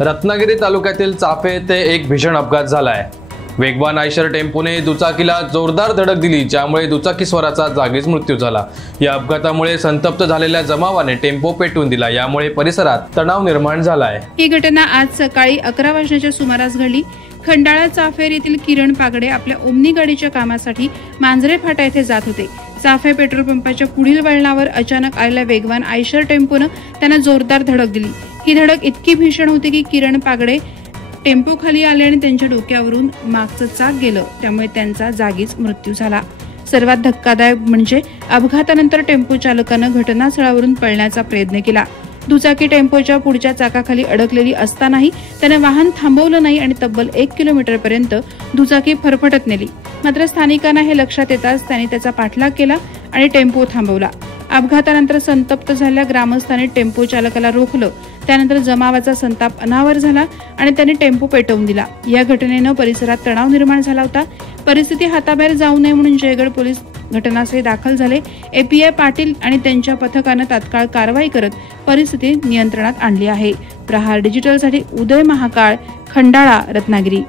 रत्नागिरी तालुक्यातील चाफे येथे एक भीषण अपघात झाला आहे। वेगवान आयशर टेम्पोने दुचाकीला जोरदार धडक दिली, ज्यामुळे दुचाकीस्वाराचा जागीच मृत्यू झाला। या अपघातामुळे संतप्त झालेल्या जमावाने टेम्पो पेटवून दिला, यामुळे परिसरात तणाव निर्माण झाला आहे। ही घटना आज सकाळी 11 वाजण्याच्या सुमारास घडली। खंडाळा चाफेर येथील किरण पागडे आपल्या ओमनी गाडीच्या कामासाठी मांजरे फाटा येथे जात होते। चाफे पेट्रोल पंपाच्या पुढील वळणावर अचानक आलेल्या वेगवान आयशर टेम्पोने त्यांना जोरदार धडक दिली। ही धडक इतकी भीषण होती की किरण पागडे टेम्पो खाली आले आणि त्यांच्या डोक्यावरून मागचं चाक गेलं, त्यामुळे त्यांचा जागीच मृत्यू झाला। सर्वात धक्कादायक म्हणजे अपघातानंतर टेम्पो चालकानं घटनास्थळावरून पळण्याचा प्रयत्न केला। दुचाकी टेम्पोच्या पुढच्या चाकाखाली अडकलेली असतानाही त्याने वाहन थांबवलं नाही आणि तब्बल 1 किलोमीटरपर्यंत दुचाकी फरफटत नेली। मात्र स्थानिकांना हे लक्षात येताच त्यांनी त्याचा पाठलाग केला आणि टेम्पो थांबवला। अपघातानंतर संतप्त झालेल्या ग्रामस्थांनी टेम्पो चालकाला रोखलं। त्यानंतर जमावाचा संताप अनावर झाला आणि त्यांनी टेम्पो पेटवून दिला। या घटनेनं परिसरात तणाव निर्माण झाला होता। परिस्थिती हाताबाहेर जाऊ नये म्हणून जयगड पोलीस घटनास्थळी दाखल झाले। एपीआय पाटील आणि त्यांच्या पथकानं तात्काळ कारवाई करत परिस्थिती नियंत्रणात आणली आहे। प्रहार डिजिटलसाठी उदय महाकाळ, खंडाळा, रत्नागिरी।